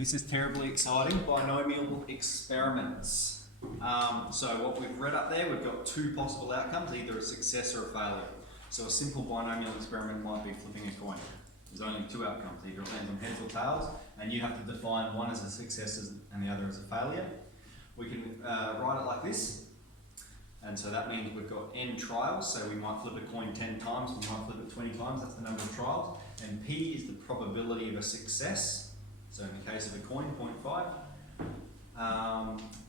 This is terribly exciting, binomial experiments. So what we've read up there, we've got two possible outcomes, either a success or a failure. So a simple binomial experiment might be flipping a coin. There's only two outcomes, either it lands on heads or tails, and you have to define one as a success and the other as a failure. We can write it like this, and so that means we've got n trials, so we might flip a coin 10 times, we might flip it 20 times, that's the number of trials, and p is the probability of a success. So in the case of a coin, 0.5,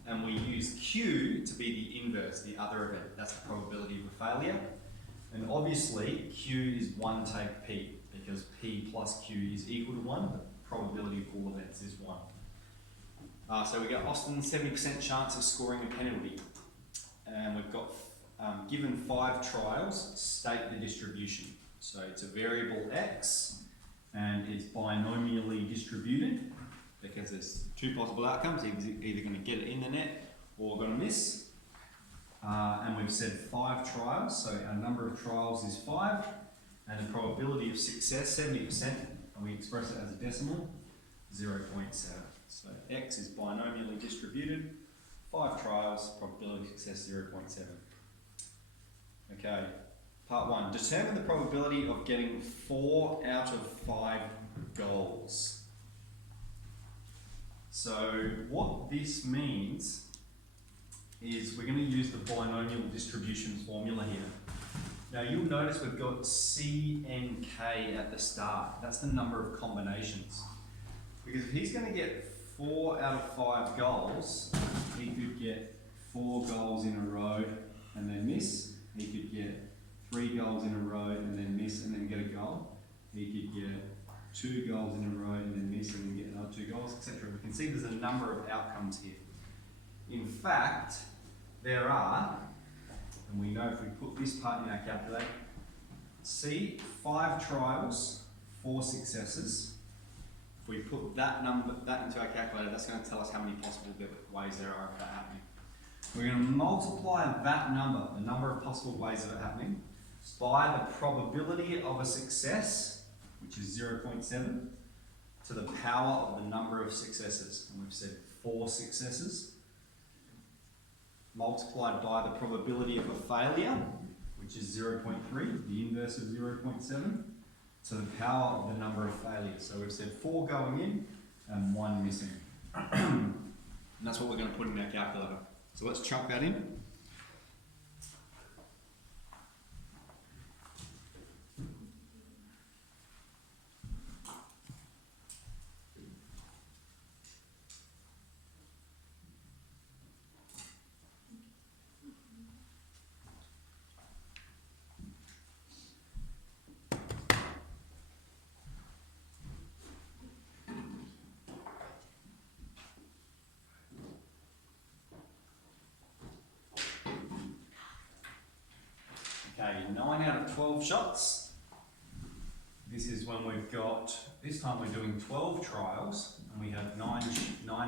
and we use Q to be the inverse, the other event. That's the probability of a failure. And obviously, Q is 1 take P, because P plus Q is equal to 1. The probability of all events is 1. So we got Austin's 70% chance of scoring a penalty. And we've got, given 5 trials, state the distribution. So it's a variable x, and it's binomially distributed because there's two possible outcomes. He's either going to get it in the net or going to miss. And we've said 5 trials, so our number of trials is 5, and the probability of success, 70%, and we express it as a decimal, 0.7. So x is binomially distributed, 5 trials, probability of success 0.7. Okay. Part 1, determine the probability of getting 4 out of 5 goals. So what this means is we're going to use the binomial distribution formula here. Now you'll notice we've got CNK at the start. That's the number of combinations. Because if he's going to get 4 out of 5 goals, he could get 4 goals in a row and then miss. He could get 3 goals in a row and then miss and then get a goal. He could get 2 goals in a row and then miss and then get another 2 goals, etc. We can see there's a number of outcomes here. In fact, there are, and we know if we put this part in our calculator, see 5 trials, 4 successes. If we put that into our calculator, that's going to tell us how many possible ways there are of that happening. We're going to multiply that number, the number of possible ways of it happening, by the probability of a success, which is 0.7, to the power of the number of successes. And we've said 4 successes, multiplied by the probability of a failure, which is 0.3, the inverse of 0.7, to the power of the number of failures. So we've said 4 going in and 1 missing. And that's what we're going to put in our calculator. So let's chuck that in. Okay, 9 out of 12 shots. This is when we've got, this time we're doing 12 trials and we have 9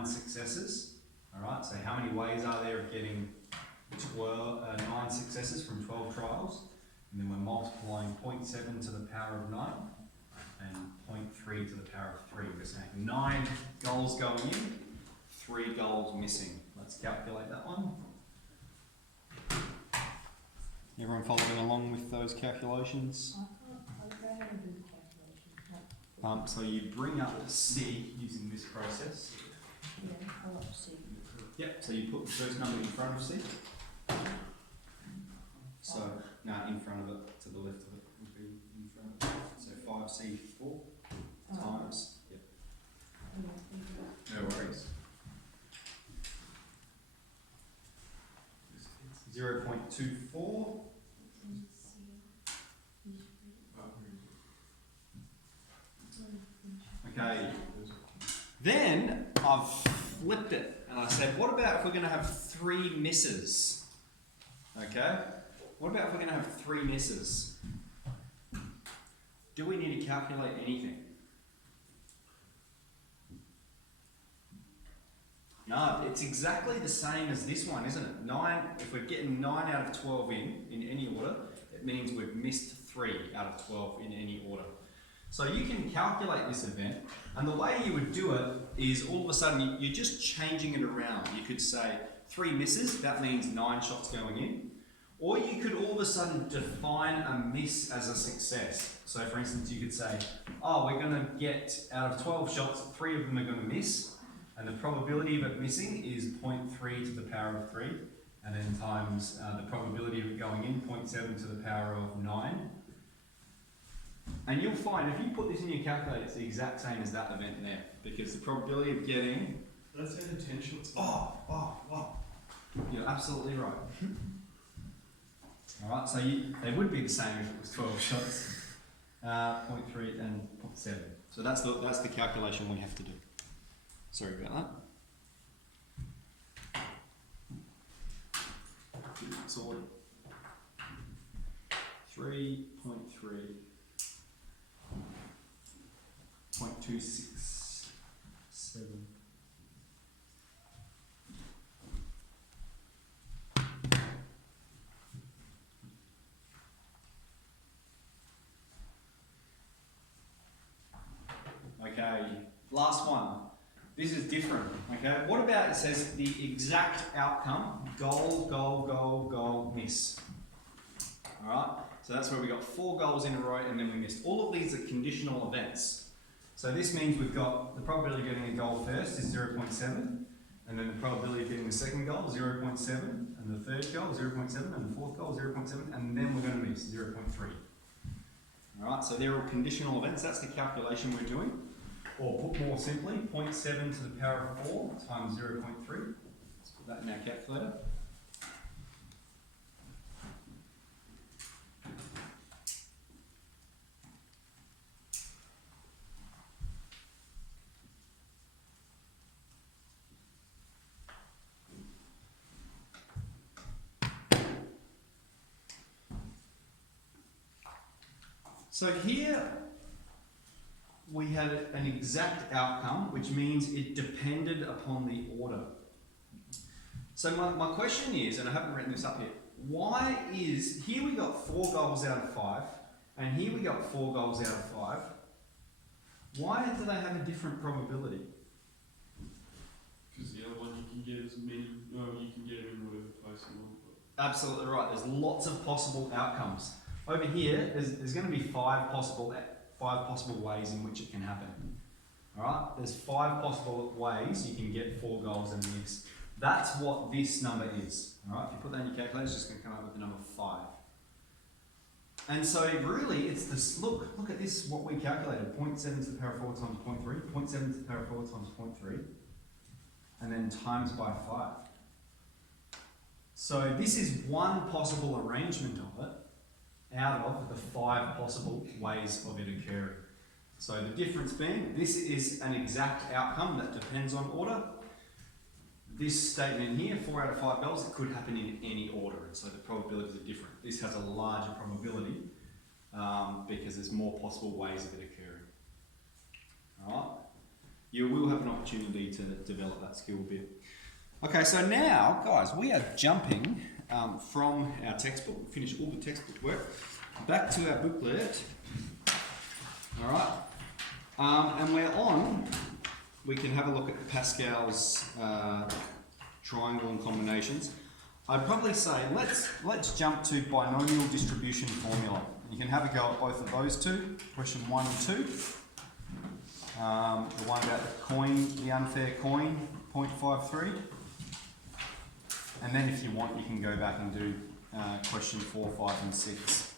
successes. Alright, so how many ways are there of getting 9 successes from 12 trials? And then we're multiplying 0.7 to the power of 9 and 0.3 to the power of 3. We're saying 9 goals going in, 3 goals missing. Let's calculate that one. Everyone following along with those calculations? So you bring up C using this process. Yeah, I like C. Yep, so you put the first number in front of C. So, no, in front of it, to the left of it would be in front of it. So 5C4 times, yep. No worries. 0.24. Okay. Then I've flipped it and I said, what about if we're going to have 3 misses? Okay. What about if we're going to have 3 misses? Do we need to calculate anything? No, it's exactly the same as this one, isn't it? 9, if we're getting 9 out of 12 in any order, it means we've missed 3 out of 12 in any order. So you can calculate this event, and the way you would do it is all of a sudden you're just changing it around. You could say 3 misses, that means 9 shots going in. Or you could all of a sudden define a miss as a success. So for instance, you could say, oh, we're going to get out of 12 shots, 3 of them are going to miss. And the probability of it missing is 0.3 to the power of 3. And then times the probability of it going in, 0.7 to the power of 9. And you'll find if you put this in your calculator, it's the exact same as that event there. Because the probability of getting... That's an intentional. Wow. You're absolutely right. Alright, so they would be the same if it was 12 shots. 0.3 and 0.7. So that's the calculation we have to do. Sorry about that. Sorted. 3.3. 0.267. Okay, last one. This is different, okay? What about it says the exact outcome, goal, goal, goal, goal, miss. All right, so that's where we got 4 goals in a row and then we missed. All of these are conditional events. So this means we've got the probability of getting a goal first is 0.7, and then the probability of getting the second goal, 0.7, and the third goal, 0.7, and the fourth goal, 0.7, and then we're going to miss, 0.3. All right, so they're all conditional events. That's the calculation we're doing. Or put more simply, 0.7 to the power of 4 times 0.3. Let's put that in our calculator. So here we had an exact outcome, which means it depended upon the order. So my question is, and I haven't written this up yet, why is, here we got 4 goals out of 5, and here we got 4 goals out of 5. Why do they have a different probability? Because the other one you can get as many, you can get them in whatever place you want. Absolutely right, there's lots of possible outcomes. Over here, there's going to be 5 possible ways in which it can happen. All right, there's 5 possible ways you can get 4 goals and miss. That's what this number is. All right, if you put that in your calculator, it's just going to come up with the number 5. And so really, it's this. Look at this. What we calculated: 0.7 to the power of 4 times 0.3, 0.7 to the power of 4 times 0.3, and then times by 5. So this is one possible arrangement of it, out of the 5 possible ways of it occurring. So the difference being, this is an exact outcome that depends on order. This statement here, 4 out of 5 goals, it could happen in any order, and so the probabilities are different. This has a larger probability because there's more possible ways of it occurring. All right? You will have an opportunity to develop that skill a bit. Okay, so now, guys, we are jumping from our textbook, we finished all the textbook work, back to our booklet, all right, and we're on, we can have a look at Pascal's triangle and combinations. I'd probably say, let's jump to binomial distribution formula. You can have a go at both of those two, question 1 and 2. The one about the coin, the unfair coin, 0.53. And then if you want, you can go back and do question 4, 5 and 6.